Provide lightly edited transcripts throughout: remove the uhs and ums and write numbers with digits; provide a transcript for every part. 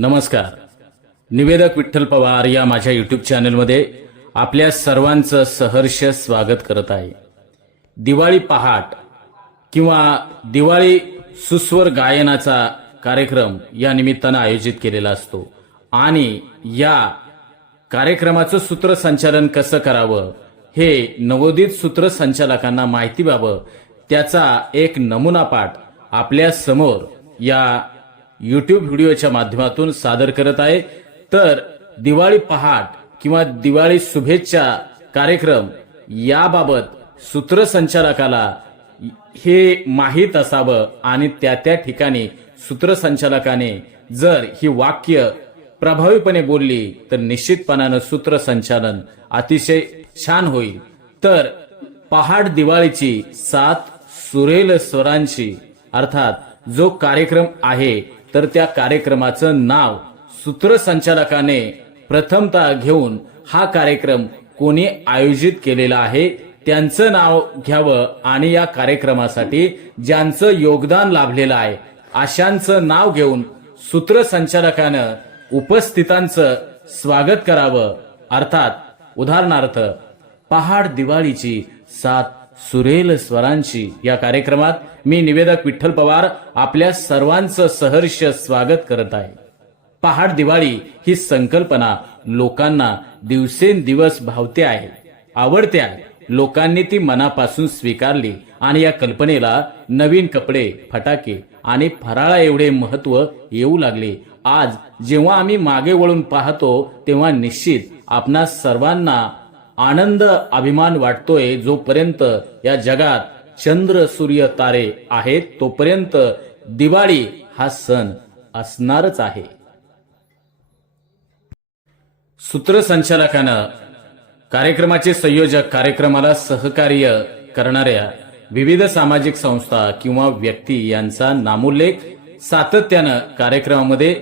नमस्कार. निवेदक विठ्ठल पवार या माझ्या यूट्यूब चॅनलमध्ये आपल्या सर्वांचं सहर्ष स्वागत करत आहे. दिवाळी पहाट किंवा दिवाळी सुस्वर गायनाचा कार्यक्रम या निमित्तानं आयोजित केलेला असतो आणि या कार्यक्रमाचं सूत्रसंचालन कसं करावं हे नवोदित सूत्रसंचालकांना माहिती व्हावं त्याचा एक नमुना पाठ आपल्या समोर या यूट्यूब व्हिडिओच्या माध्यमातून सादर करत आहे. तर दिवाळी पहाट किंवा दिवाळी शुभेच्छा कार्यक्रम याबाबत सूत्रसंचालकाला हे माहीत असावं आणि त्या ठिकाणी सूत्रसंचालकाने जर ही वाक्य प्रभावीपणे बोलली तर निश्चितपणानं सूत्रसंचालन अतिशय छान होईल. तर पहाट दिवाळीची 7 सुरेल स्वरांची अर्थात जो कार्यक्रम आहे तर त्या कार्यक्रमाचं नाव सूत्रसंचालकाने प्रथमतः घेऊन हा कार्यक्रम कोणी आयोजित केलेला आहे त्यांचं नाव घ्यावं आणि या कार्यक्रमासाठी ज्यांचं योगदान लाभलेलं आहे अशांचं नाव घेऊन सूत्रसंचालकानं उपस्थितांचं स्वागत करावं. अर्थात उदाहरणार्थ पहाट दिवाळीची 7 सुरेल स्वरांची या कार्यक्रमात मी निवेदक विठ्ठल पवार आपल्या सर्वांचं सहर्ष स्वागत करत आहे. पहाट दिवाळी ही संकल्पना लोकांना दिवसेंदिवस भावते आहे, आवडते आहे. लोकांनी ती मनापासून स्वीकारली आणि या कल्पनेला नवीन कपडे, फटाके आणि फराळा एवढे महत्व येऊ लागले. आज जेव्हा आम्ही मागे वळून पाहतो तेव्हा निश्चित आपणा सर्वांना आनंद अभिमान वाटतोय. जोपर्यंत या जगात चंद्र सूर्य तारे आहेत तोपर्यंत दिवाळी हा सण असणारच आहे. सूत्रसंचालकानं कार्यक्रमाचे संयोजक, कार्यक्रमाला सहकार्य करणाऱ्या विविध सामाजिक संस्था किंवा व्यक्ती यांचा नामोल्लेख सातत्यानं कार्यक्रमामध्ये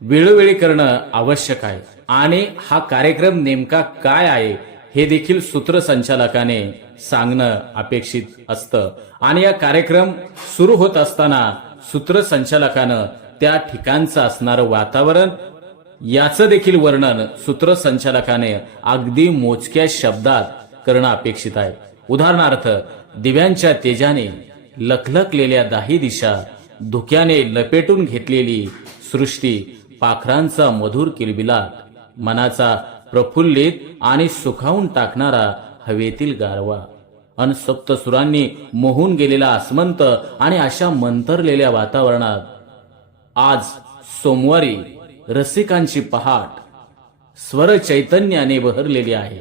वेळोवेळी करणं आवश्यक आहे आणि हा कार्यक्रम नेमका काय आहे हे देखील सूत्रसंचालकाने सांगणं अपेक्षित असतं. आणि या कार्यक्रम सुरू होत असताना सूत्रसंचालकानं त्या ठिकाणचं असणारं वातावरण याचं देखील वर्णन सूत्रसंचालकाने अगदी मोजक्या शब्दात करणं अपेक्षित आहे. उदाहरणार्थ दिव्यांच्या तेजाने लखलखलेल्या 10 दिशा, धुक्याने लपेटून घेतलेली सृष्टी, पाखरांचा मधुर किलबिलाट, मनाचा प्रफुल्लित आणि सुखावून टाकणारा हवेतील गारवा, अन सप्तसुरांनी मोहून गेलेला आसमंत आणि अशा मंतरलेल्या वातावरणात आज सोमवारी रसिकांची पहाट स्वर चैतन्याने बहरलेली आहे.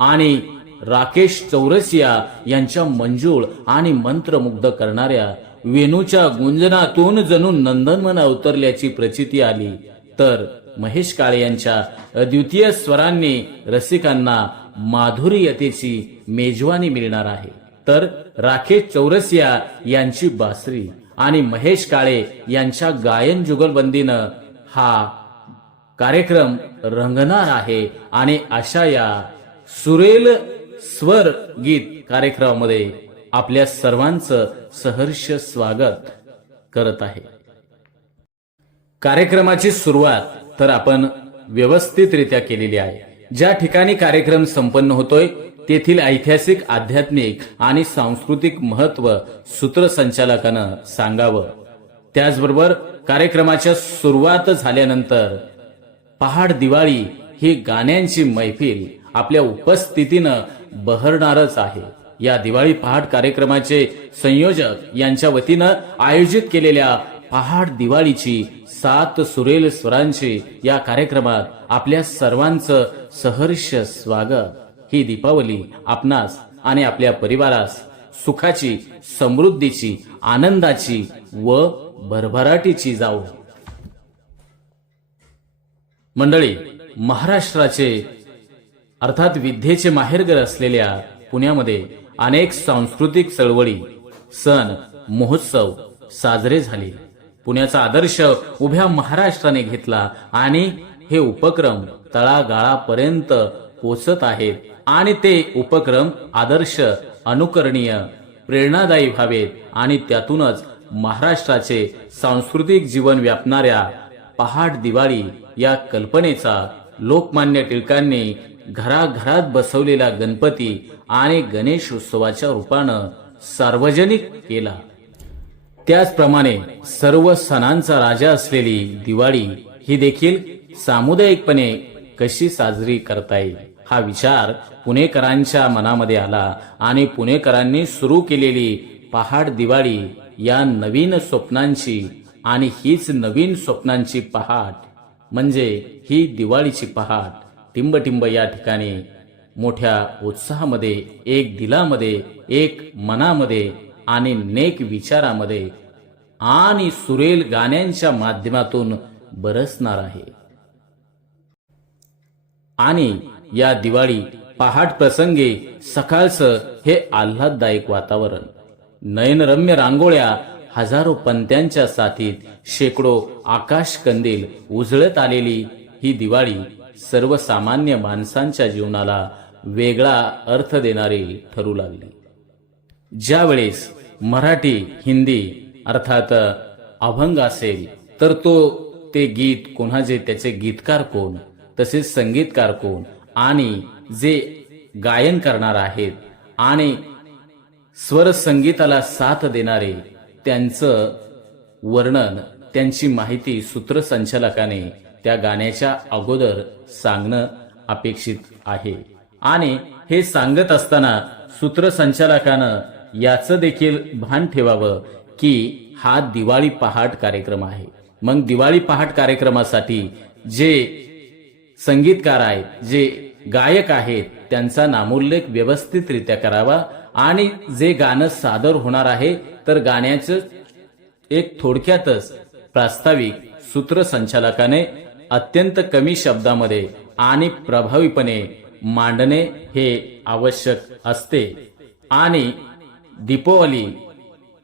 आणि राकेश चौरसिया यांच्या मंजूळ आणि मंत्रमुग्ध करणाऱ्या वेणूच्या गुंजनातून जणू नंदनवन अवतरल्याची प्रचिती आली. तर महेश काळे यांच्या अद्वितीय स्वरांनी रसिकांना माधुर्यतेची मेजवानी मिळणार आहे. तर राकेश चौरसिया यांची बासरी आणि महेश काळे यांच्या गायन जुगलबंदीनं हा कार्यक्रम रंगणार आहे. आणि अशा या सुरेल स्वर गीत कार्यक्रमामध्ये आपल्या सर्वांचं सहर्ष स्वागत करत आहे. कार्यक्रमाची सुरुवात तर आपण व्यवस्थितरित्या केलेली आहे. ज्या ठिकाणी कार्यक्रम संपन्न होतोय तेथील ऐतिहासिक, आध्यात्मिक आणि सांस्कृतिक महत्व सूत्रसंचालकानं सांगावं. त्याचबरोबर कार्यक्रमाच्या सुरुवात झाल्यानंतर पहाट दिवाळी ही गाण्यांची मैफिल आपल्या उपस्थितीनं बहरणारच आहे. या दिवाळी पहाट कार्यक्रमाचे संयोजक यांच्या वतीनं आयोजित केलेल्या पहाट दिवाळीची 7 सुरेल स्वरांची या कार्यक्रमात आपल्या सर्वांचं सहर्ष स्वागत. ही दीपावली आपणास आणि आपल्या परिवारास सुखाची, समृद्धीची, आनंदाची व भरभराटीची जावो. मंडळी, महाराष्ट्राचे अर्थात विद्येचे माहेरघर असलेल्या पुण्यामध्ये अनेक सांस्कृतिक चळवळी, सण, महोत्सव साजरे झाले. पुण्याचा आदर्श उभ्या महाराष्ट्राने घेतला आणि हे उपक्रम तळागाळापर्यंत पोचत आहेत आणि ते उपक्रम आदर्श, अनुकरणीय, प्रेरणादायी व्हावेत आणि त्यातूनच महाराष्ट्राचे सांस्कृतिक जीवन व्यापणाऱ्या पहाट दिवाळी या कल्पनेचा लोकमान्य टिळकांनी घराघरात बसवलेला गणपती आणि गणेश उत्सवाच्या रूपानं सार्वजनिक केला. त्याचप्रमाणे सर्व सणांचा राजा असलेली दिवाळी ही देखील सामुदायिकपणे कशी साजरी करता येईल हा विचार पुणेकरांच्या मनामध्ये आला आणि पुणेकरांनी सुरू केलेली पहाट दिवाळी या नवीन स्वप्नांची आणि हीच नवीन स्वप्नांची पहाट म्हणजे ही दिवाळीची पहाट टिंबटिंब या ठिकाणी मोठ्या उत्साहामध्ये, एक दिलामध्ये, एक मनामध्ये आणि नेक विचारामध्ये आणि सुरेल गाण्यांच्या माध्यमातून बरसणार आहे. आणि या दिवाळी पहाट प्रसंगी सकाळचं हे आल्हाददायक वातावरण, नयनरम्य रांगोळ्या, हजारो पणत्यांच्या साथीत शेकडो आकाश कंदील उजळत आलेली ही दिवाळी सर्वसामान्य माणसांच्या जीवनाला वेगळा अर्थ देणारी ठरू लागली. ज्यावेळेस मराठी, हिंदी अर्थात अभंग असेल तर ते गीत कोणाचे, त्याचे गीतकार कोण, तसेच संगीतकार कोण आणि जे गायन करणार आहेत आणि स्वर संगीताला साथ देणारे त्यांचं वर्णन, त्यांची माहिती सूत्रसंचालकाने त्या गाण्याच्या अगोदर सांगणं अपेक्षित आहे. आणि हे सांगत असताना सूत्रसंचालकानं याचं देखील भान ठेवावं की हा दिवाळी पहाट कार्यक्रम आहे. मग दिवाळी पहाट कार्यक्रमासाठी जे संगीतकार आहेत, जे गायक आहेत, त्यांचा नामोल्लेख व्यवस्थितरित्या करावा आणि जे गाणं सादर होणार आहे तर गाण्याचं एक थोडक्यातच प्रास्ताविक सूत्रसंचालकाने अत्यंत कमी शब्दामध्ये आणि प्रभावीपणे मांडणे हे आवश्यक असते. आणि दीपावली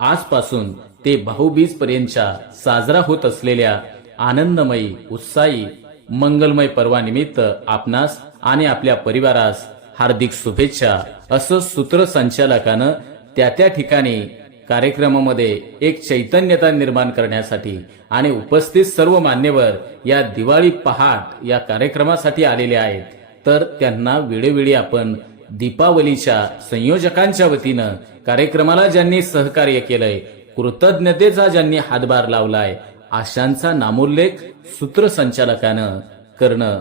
आजपासून ते भाऊबीज पर्यंतच्या साजरा होत असलेल्या आनंदमयी, उत्साही, मंगलमय पर्वानिमित्त आपणास आणि आपल्या परिवारास हार्दिक शुभेच्छा असं सूत्रसंचालकानं त्या ठिकाणी कार्यक्रमामध्ये एक चैतन्यता निर्माण करण्यासाठी आणि उपस्थित सर्व मान्यवर या दिवाळी पहाट या कार्यक्रमासाठी आलेले आहेत तर त्यांना वेळोवेळी आपण दीपावलीच्या संयोजकांच्या वतीनं कार्यक्रमाला ज्यांनी सहकार्य केलंय, कृतज्ञतेचा ज्यांनी हातभार लावलाय, अशांचा नामोल्लेख सूत्रसंचालकानं करणं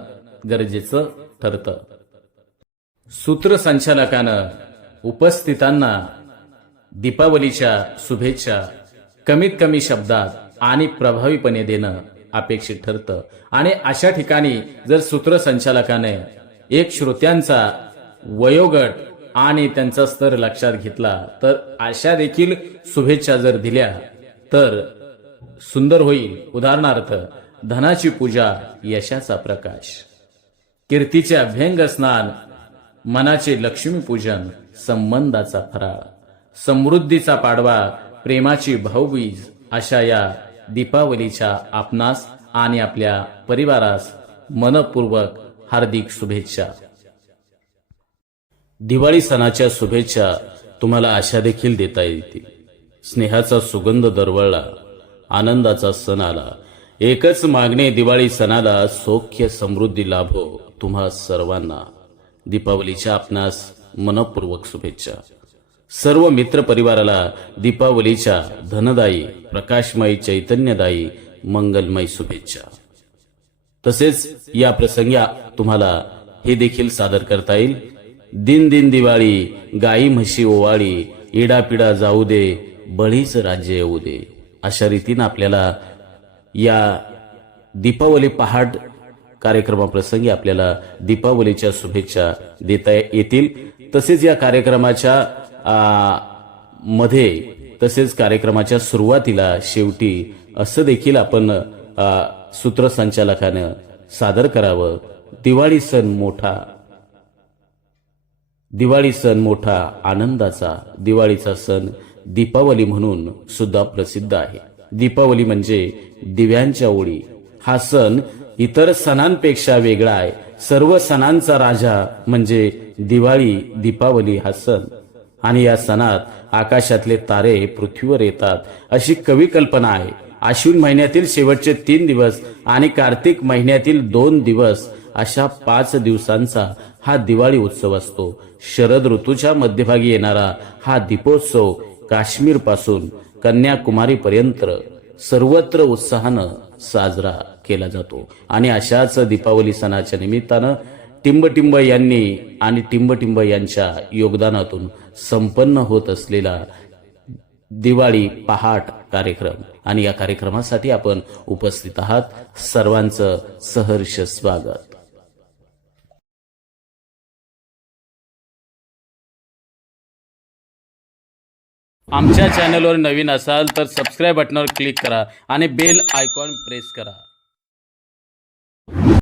गरजेचं ठरतं. सूत्रसंचालकानं उपस्थितांना दीपावलीच्या शुभेच्छा कमीत कमी शब्दात आणि प्रभावीपणे देणं अपेक्षित ठरतं. आणि अशा ठिकाणी जर सूत्रसंचालकाने एक श्रोत्यांचा वयोगट आणि त्यांचा स्तर लक्षात घेतला तर अशा देखील शुभेच्छा जर दिल्या तर सुंदर होईल. उदाहरणार्थ, धनाची पूजा, यशाचा प्रकाश, कीर्तीचे अभ्यंग स्नान, मनाचे लक्ष्मीपूजन, संबंधाचा फराळ, समृद्धीचा पाडवा, प्रेमाची भाऊबीज अशा या दीपावलीच्या आपणास आणि आपल्या परिवारास मनपूर्वक हार्दिक शुभेच्छा. दिवाळी सणाच्या शुभेच्छा तुम्हाला अशा देखील देता येतील. स्नेहाचा सुगंध दरवळला, आनंदाचा सण आला, एकच मागणे दिवाळी सणाला, सौख्य समृद्धी लाभो तुम्हा सर्वांना. दीपावलीच्या आपणास मनपूर्वक शुभेच्छा. सर्व मित्र परिवाराला दीपावलीच्या धनदायी, प्रकाशमयी, चैतन्यदायी, मंगलमय शुभेच्छा. तसेच या प्रसंगी तुम्हाला हे देखील सादर करता येईल. दिन दिन दिवाळी, गाई म्हशी ओवाळी, इडापिडा जाऊ दे, बळीच राज्य येऊ दे. अशा रीतीनं आपल्याला या दीपावली पहाट कार्यक्रमाप्रसंगी आपल्याला दीपावलीच्या शुभेच्छा देता येतील. तसेच या कार्यक्रमाच्या मध्ये तसेच कार्यक्रमाच्या सुरुवातीला शेवटी असं देखील आपण सूत्रसंचालकानं सादर करावं, दिवाळी सण मोठा आनंदाचा, दिवाळीचा सण दीपावली म्हणून सुद्धा प्रसिद्ध आहे. दीपावली म्हणजे दिव्यांच्या ओळी. हा सण इतर सणांपेक्षा वेगळा आहे. सर्व सणांचा राजा म्हणजे दीपावली हा सण. आणि या सणात आकाशातले तारे पृथ्वीवर येतात अशी कवी कल्पना आहे. आश्विन महिन्यातील शेवटचे 3 दिवस आणि कार्तिक महिन्यातील 2 दिवस अशा 5 दिवसांचा हा दिवाळी उत्सव असतो. शरद ऋतूच्या मध्यभागी येणारा हा दीपोत्सव काश्मीर पासून कन्याकुमारी पर्यंत सर्वत्र उत्साहानं साजरा केला जातो. आणि अशाच दीपावली सणाच्या निमित्तानं टिंबटिंब यांनी आणि टिंबटिंब यांच्या योगदानातून संपन्न होत असलेला दिवाळी पहाट कार्यक्रम आणि या कार्यक्रमासाठी आपण उपस्थित आहात. सर्वांचं सहर्ष स्वागत. आमच्या चॅनलवर नवीन असाल तर सबस्क्राईब बटनावर क्लिक करा आणि बेल आयकॉन प्रेस करा.